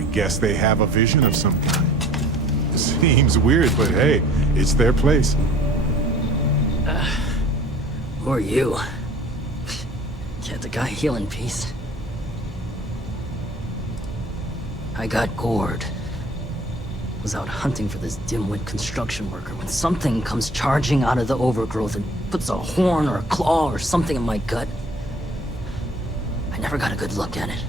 I guess they have a vision of some kind. Seems weird, but hey, it's their place. Who are you? Can't the guy heal in peace? I got gored. Was out hunting for this dimwit construction worker when something comes charging out of the overgrowth and puts a horn or a claw or something in my gut. I never got a good look at it,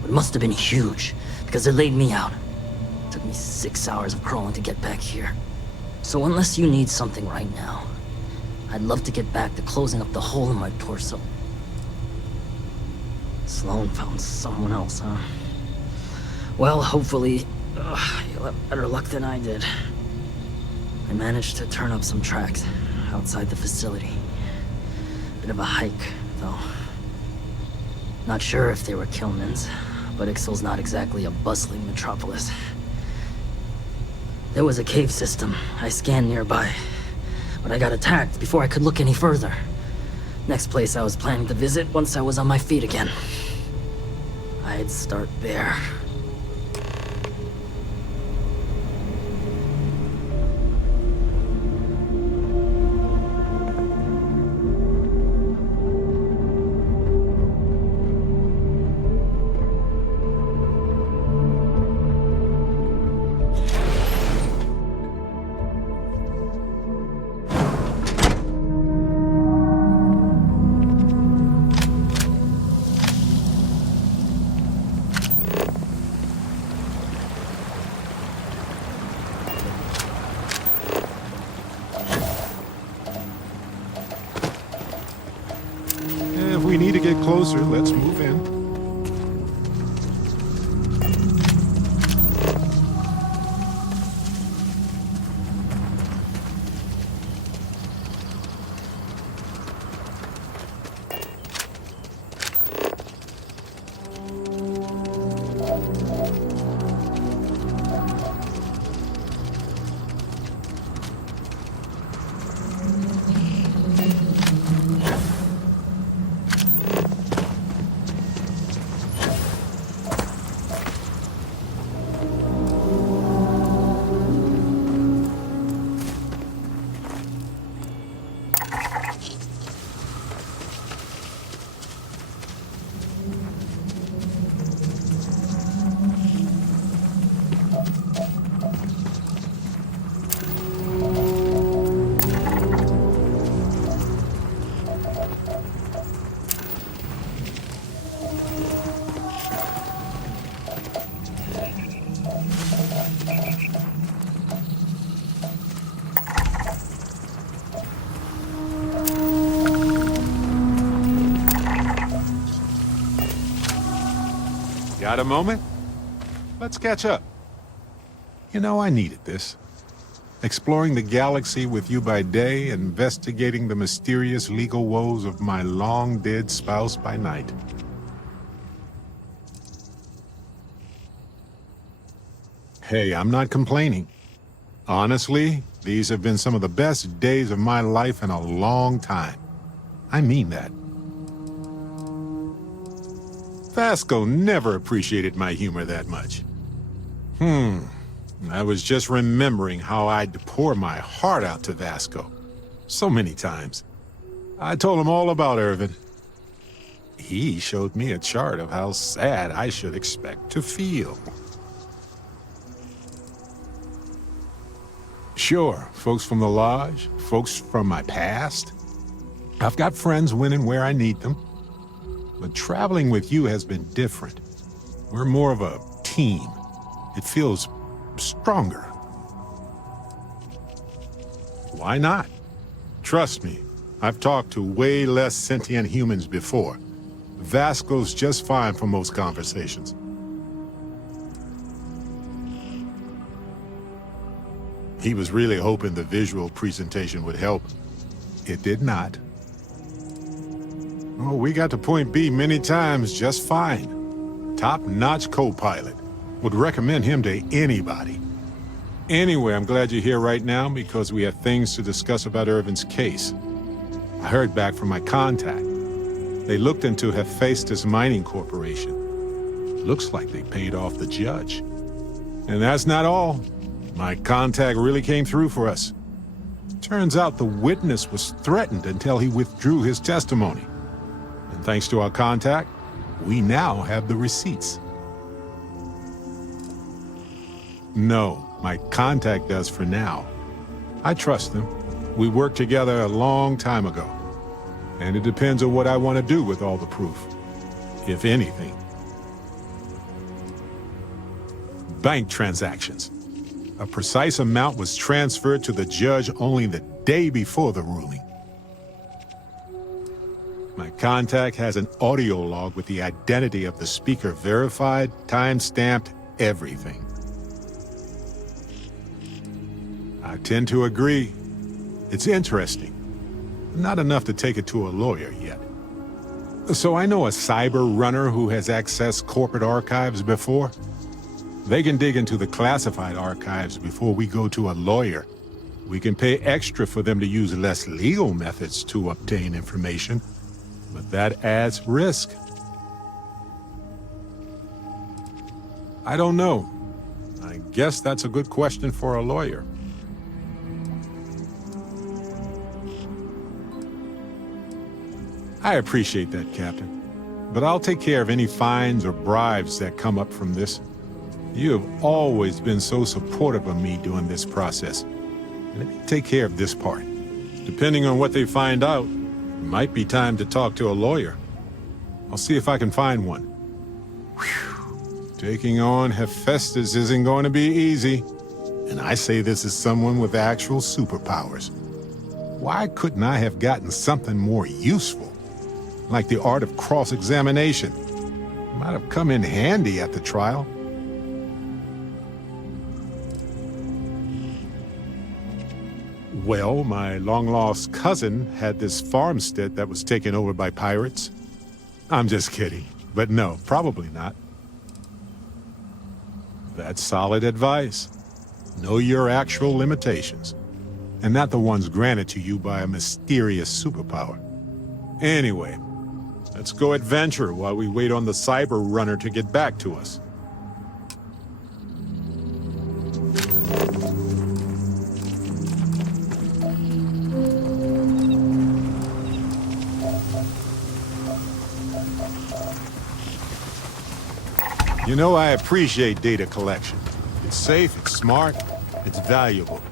but it must have been huge because it laid me out. It took me 6 hours of crawling to get back here. So unless you need something right now, I'd love to get back to closing up the hole in my torso. Sloan found someone else, huh? Well, hopefully, you'll have better luck than I did. I managed to turn up some tracks outside the facility. Bit of a hike, though. Not sure if they were Kilman's, but Ixtal's not exactly a bustling metropolis. There was a cave system I scanned nearby, but I got attacked before I could look any further. Next place I was planning to visit once I was on my feet again. I'd start there. If we need to get closer, let's move in. Got a moment? Let's catch up. You know, I needed this. Exploring the galaxy with you by day, investigating the mysterious legal woes of my long-dead spouse by night. Hey, I'm not complaining. Honestly, these have been some of the best days of my life in a long time. I mean that. Vasco never appreciated my humor that much. I was just remembering how I'd pour my heart out to Vasco. So many times. I told him all about Irvin. He showed me a chart of how sad I should expect to feel. Sure, folks from the Lodge, folks from my past. I've got friends when and where I need them. But traveling with you has been different. We're more of a team. It feels stronger. Why not? Trust me, I've talked to way less sentient humans before. Vasco's just fine for most conversations. He was really hoping the visual presentation would help. It did not. Oh, we got to point B many times just fine. Top-notch co-pilot. Would recommend him to anybody. Anyway, I'm glad you're here right now because we have things to discuss about Irvin's case. I heard back from my contact. They looked into Hephaestus Mining Corporation. Looks like they paid off the judge. And that's not all. My contact really came through for us. Turns out the witness was threatened until he withdrew his testimony. And thanks to our contact, we now have the receipts. No, my contact does for now. I trust them. We worked together a long time ago. And it depends on what I want to do with all the proof, if anything. Bank transactions. A precise amount was transferred to the judge only the day before the ruling. My contact has an audio log with the identity of the speaker verified, time-stamped, everything. I tend to agree. It's interesting. Not enough to take it to a lawyer yet. So I know a cyber runner who has accessed corporate archives before. They can dig into the classified archives before we go to a lawyer. We can pay extra for them to use less legal methods to obtain information, but that adds risk. I don't know. I guess that's a good question for a lawyer. I appreciate that, Captain. But I'll take care of any fines or bribes that come up from this. You have always been so supportive of me during this process. Let me take care of this part. Depending on what they find out, it might be time to talk to a lawyer. I'll see if I can find one. Whew. Taking on Hephaestus isn't going to be easy. And I say this as someone with actual superpowers. Why couldn't I have gotten something more useful? Like the art of cross-examination. Might have come in handy at the trial. Well, my long-lost cousin had this farmstead that was taken over by pirates. I'm just kidding, but no, probably not. That's solid advice. Know your actual limitations, and not the ones granted to you by a mysterious superpower. Anyway, let's go adventure while we wait on the cyber runner to get back to us. You know, I appreciate data collection. It's safe, it's smart, it's valuable.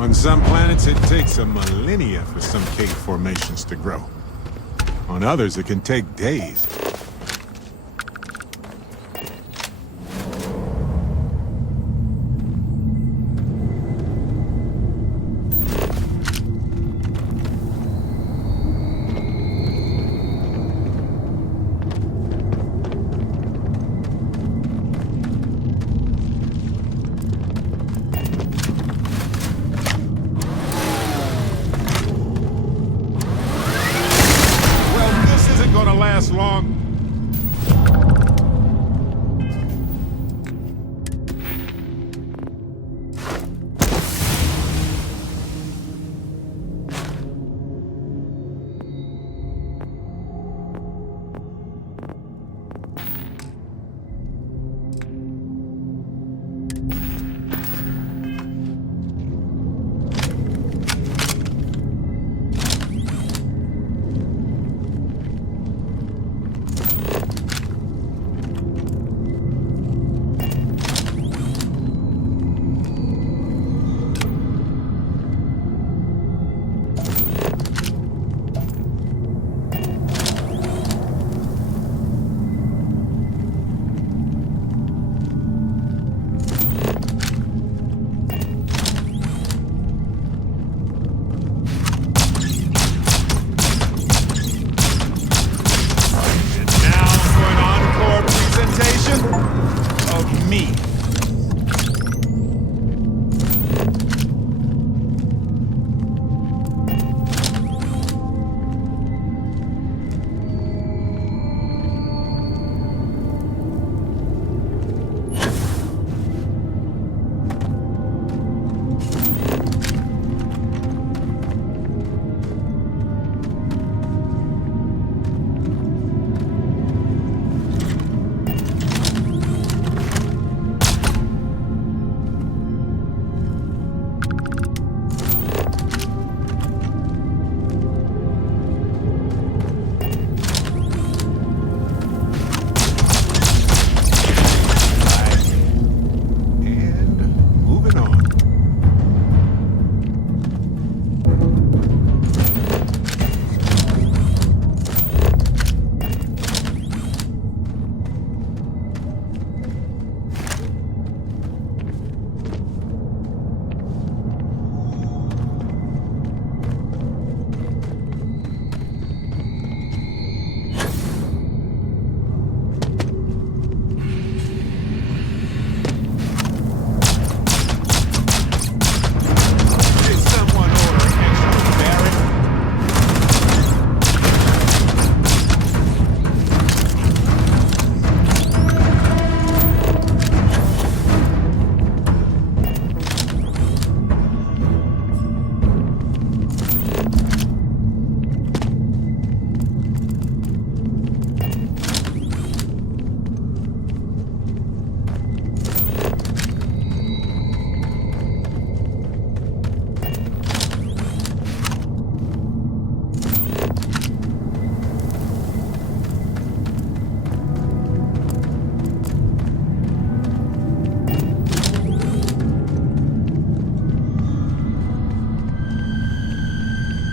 On some planets, it takes a millennia for some cave formations to grow. On others, it can take days. Last long.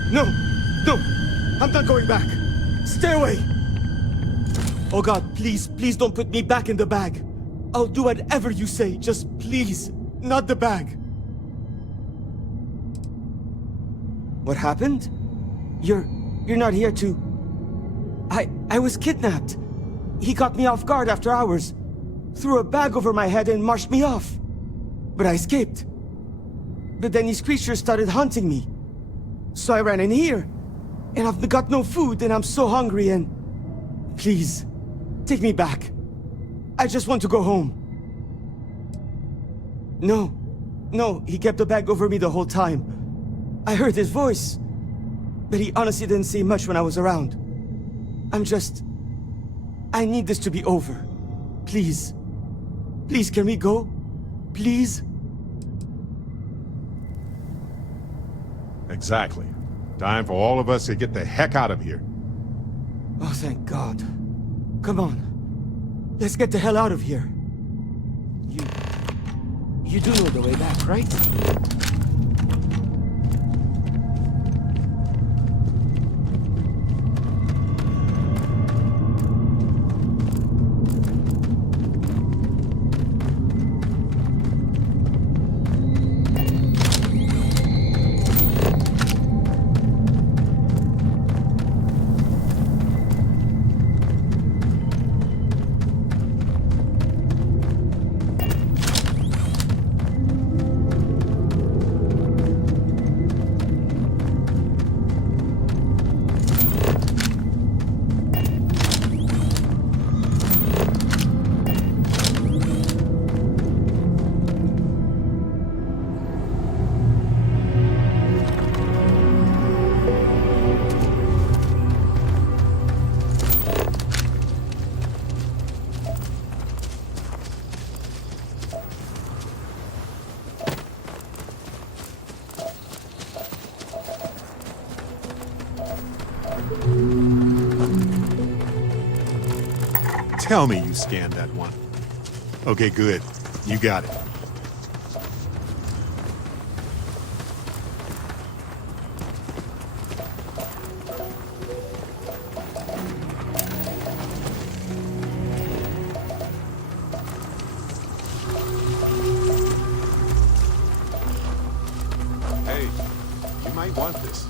No! No! I'm not going back! Stay away! Oh God, please, please don't put me back in the bag. I'll do whatever you say, just please, not the bag. What happened? You're not here to... I was kidnapped. He caught me off guard after hours, threw a bag over my head and marched me off. But I escaped. But then these creatures started hunting me. So I ran in here, and I've got no food, and I'm so hungry, and... Please, take me back. I just want to go home. No, he kept the bag over me the whole time. I heard his voice, but he honestly didn't say much when I was around. I need this to be over. Please. Please, can we go? Please? Exactly. Time for all of us to get the heck out of here. Oh, thank God. Come on. Let's get the hell out of here. You do know the way back, right? tell me you scanned that one. Okay, good. You got it. Hey, you might want this.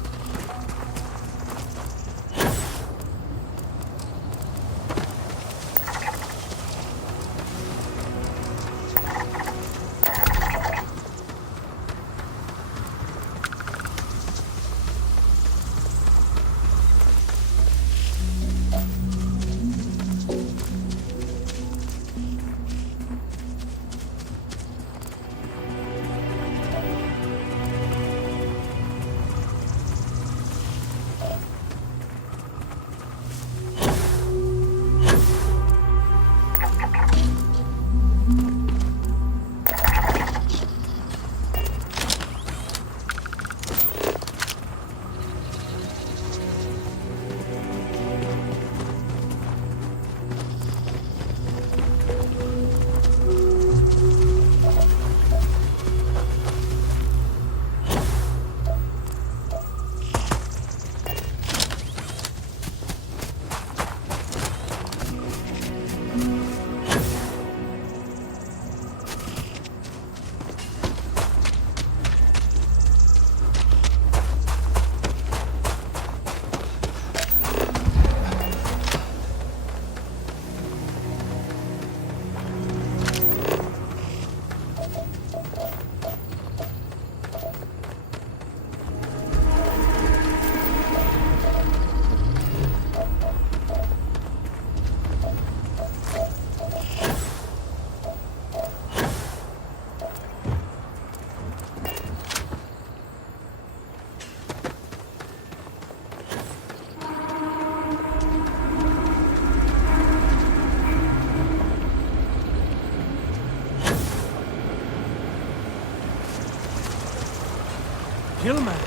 Killman!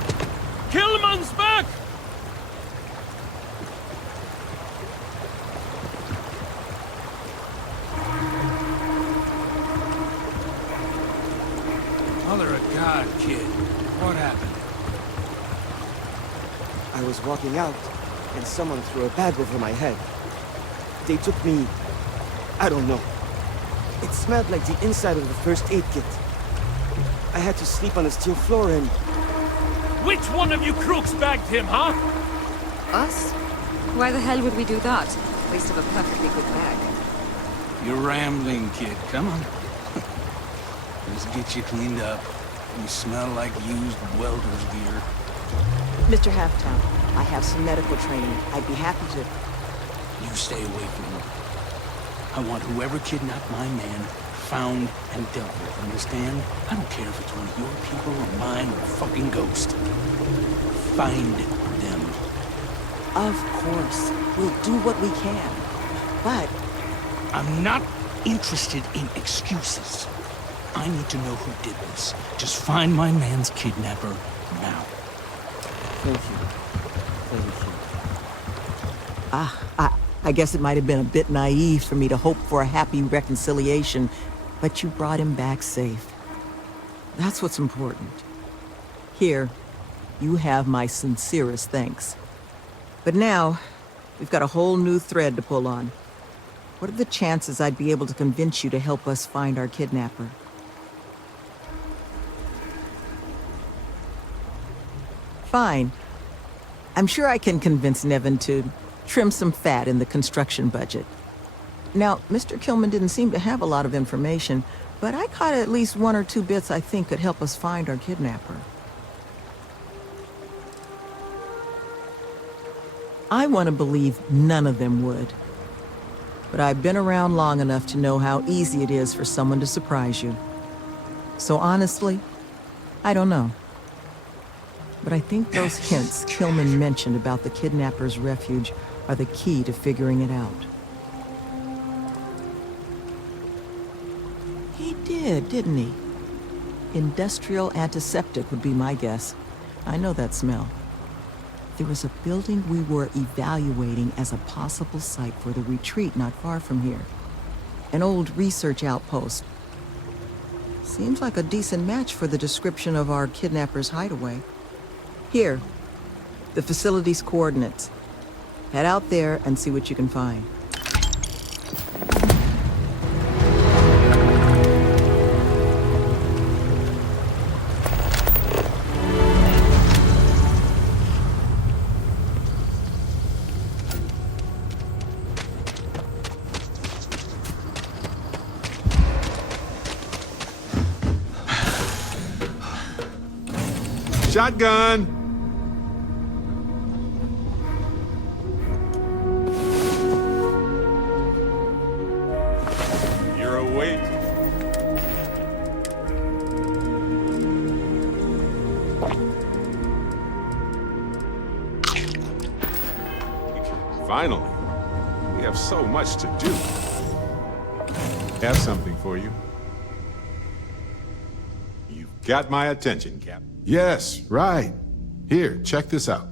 Killman's back! Mother of God, kid. What happened? I was walking out, and someone threw a bag over my head. They took me... I don't know. It smelled like the inside of the first aid kit. I had to sleep on the steel floor and... Which one of you crooks bagged him, huh? Us? Why the hell would we do that? Waste of a perfectly good bag. You're rambling, kid. Come on. Let's get you cleaned up. You smell like used welder's gear. Mr. Halftown, I have some medical training. I'd be happy to... You stay away from him. I want whoever kidnapped my man found and dealt with, understand? I don't care if it's one of your people or mine or a fucking ghost. Find them. Of course. We'll do what we can. But... I'm not interested in excuses. I need to know who did this. Just find my man's kidnapper now. Thank you. Thank you. I guess it might have been a bit naive for me to hope for a happy reconciliation, but you brought him back safe. That's what's important. Here, you have my sincerest thanks. But now, we've got a whole new thread to pull on. What are the chances I'd be able to convince you to help us find our kidnapper? Fine. I'm sure I can convince Nevin to trim some fat in the construction budget. Now, Mr. Killman didn't seem to have a lot of information, but I caught at least one or two bits I think could help us find our kidnapper. I want to believe none of them would. But I've been around long enough to know how easy it is for someone to surprise you. So honestly, I don't know. But I think those hints Killman mentioned about the kidnapper's refuge are the key to figuring it out. He did, didn't he? Industrial antiseptic would be my guess. I know that smell. there was a building we were evaluating as a possible site for the retreat not far from here. An old research outpost. Seems like a decent match for the description of our kidnapper's hideaway. Here, the facility's coordinates. Head out there and see what you can find. Shotgun! You're awake. Finally. We have so much to do. Have something for you. You've got my attention, Cap. Yes, right. Here, check this out.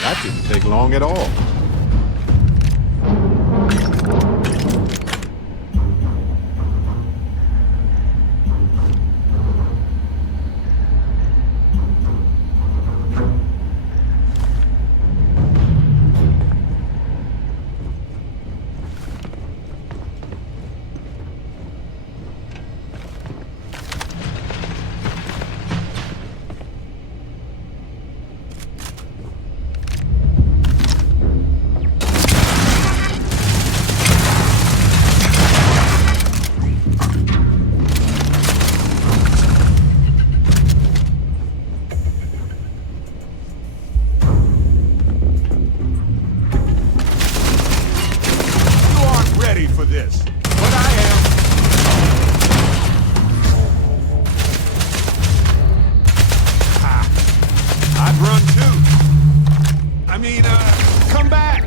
That didn't take long at all. For this, but I am. Ha! I'd run too. I mean, come back.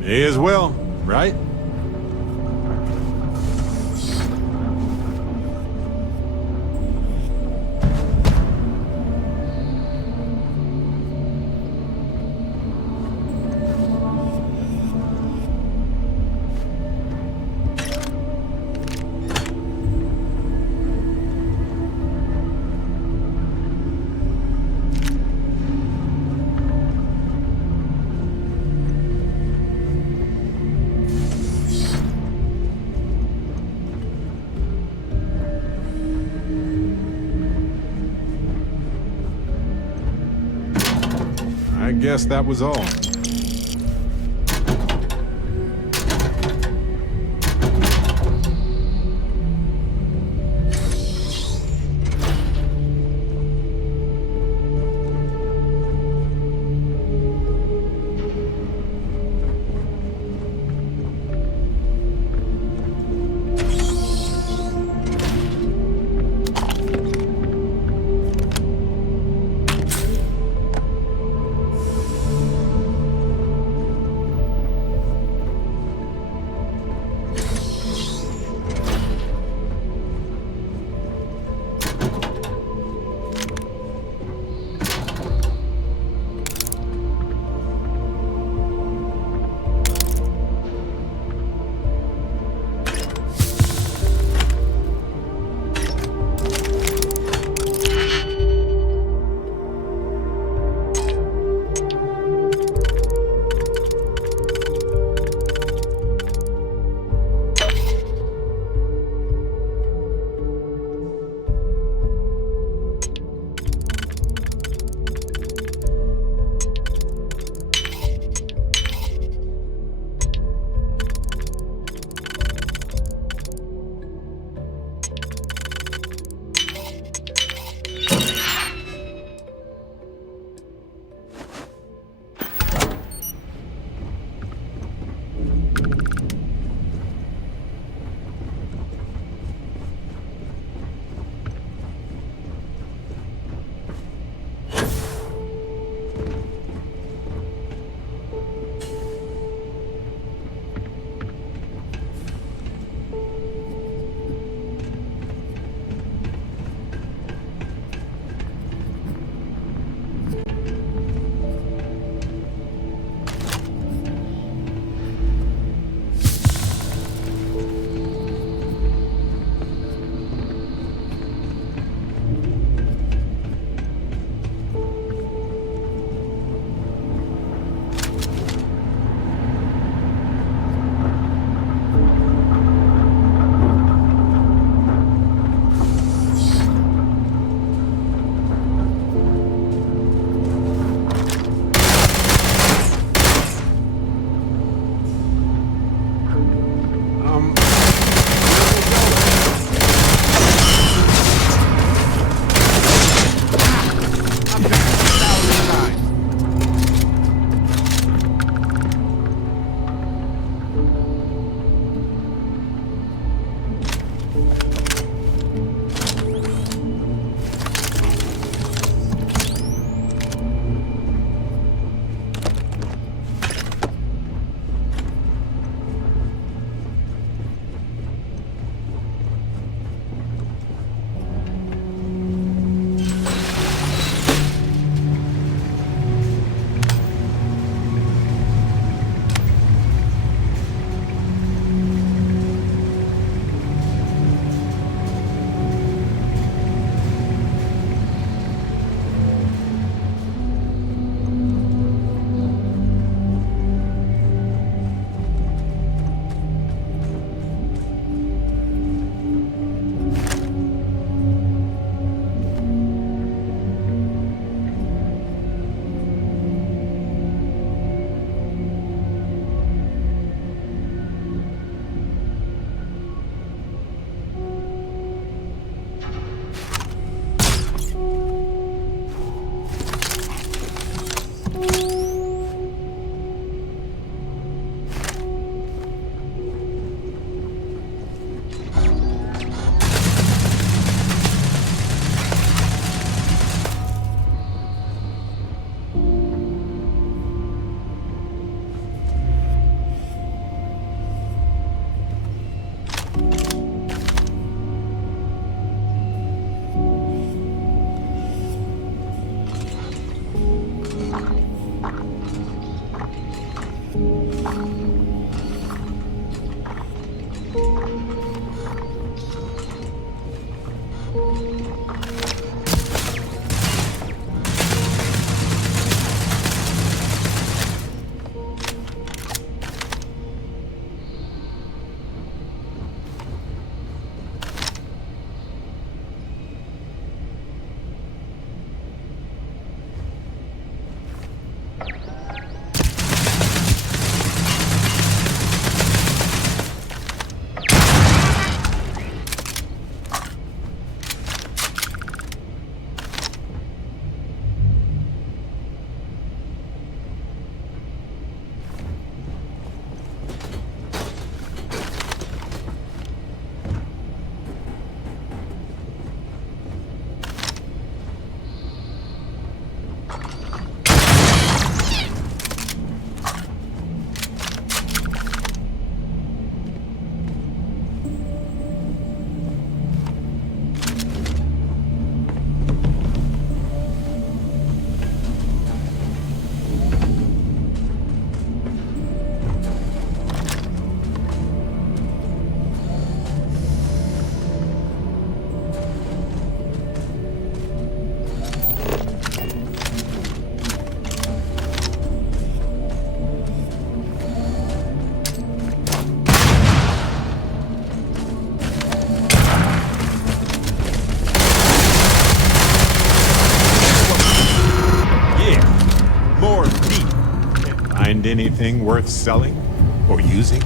May as well, right? I guess that was all. anything worth selling or using?